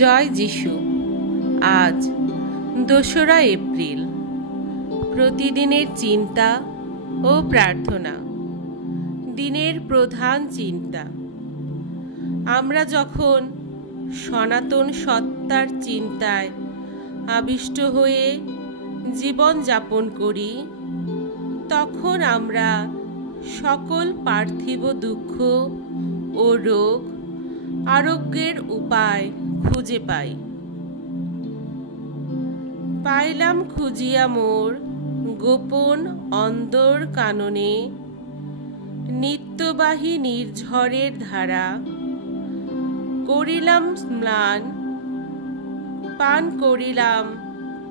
জয় যিশু। আজ 2রা এপ্রিল, প্রতিদিনের চিন্তা ও প্রার্থনা। দিনের প্রধান চিন্তা। আমরা যখন সনাতন সত্তার চিন্তায় আবিষ্ট হয়ে জীবন যাপন করি, তখন আমরা সকল পার্থিব দুঃখ ও রোগ আরোগ্যের উপায় খুঁজে পাইলাম খুঁজিয়া মোর গোপন অন্দর কাননে, নিত্যবাহী নির্ঝরের ধারা করিলাম ম্লান, পান করিলাম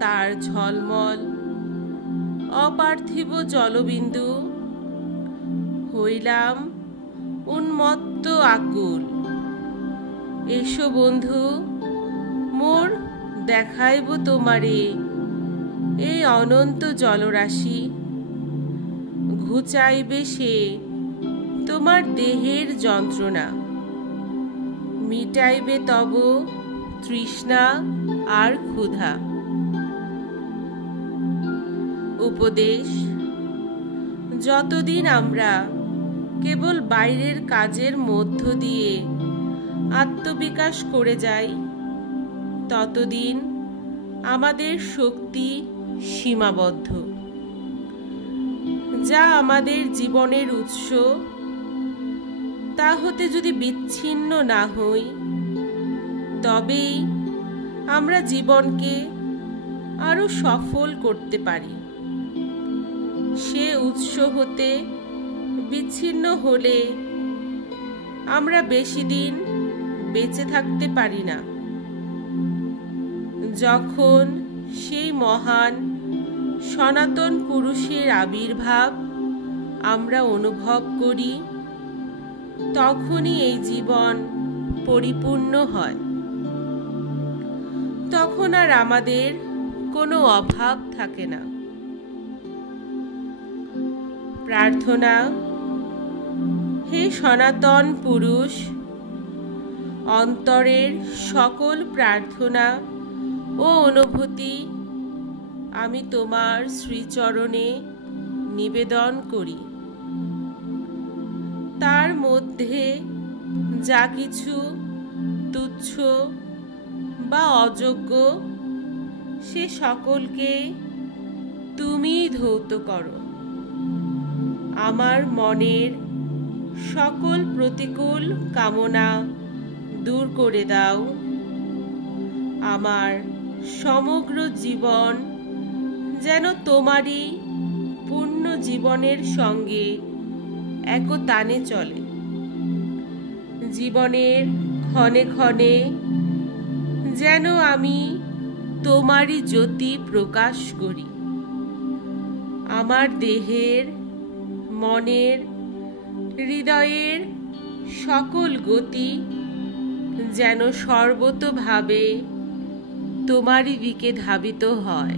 তার ঝলমল অপার্থিব জলবিন্দু, হইলাম উন্মত্ত আকুল। এসো বন্ধু, মোর দেখাইব তোমারে এই অনন্ত জলরাশি। ঘুচাইবে সে তোমার দেহের যন্ত্রণা, মিটাইবে তব তৃষ্ণা আর ক্ষুধা। উপদেশ। যতদিন আমরা কেবল বাইরের কাজের মধ্য দিয়ে আত্মবিকাশ করে যাই, ততদিন আমাদের শক্তি সীমাবদ্ধ। যা আমাদের জীবনের উৎস, তা হতে যদি বিচ্ছিন্ন না হই, তবেই আমরা জীবনকে আরো সফল করতে পারি। সে উৎস হতে বিচ্ছিন্ন হলে আমরা বেশি দিন বেঁচে থাকতে পারি না। যখন সেই মহান সনাতন পুরুষের আবির্ভাব আমরা অনুভব করি, তখনই এই জীবন পরিপূর্ণ হয়। তখন আর আমাদের কোনো অভাব থাকে না। প্রার্থনা। হে সনাতন পুরুষ, অন্তরের সকল প্রার্থনা ও অনুভূতি আমি তোমার শ্রীচরণে নিবেদন করি। তার মধ্যে যা কিছু তুচ্ছ বা অযোগ্য, সে সকলকে তুমি ধৌত করো। আমার মনের সকল প্রতিকূল কামনা দূর করে দাও। আমার সমগ্র জীবন যেন তোমারই পূর্ণ জীবনের সঙ্গে একতানে চলে। জীবনের ক্ষণে ক্ষণে যেন আমি তোমারই জ্যোতি প্রকাশ করি। আমার দেহের, মনের, হৃদয়ের সকল গতি যেন সর্বতোভাবে তোমারই দিকে ধাবিত হয়।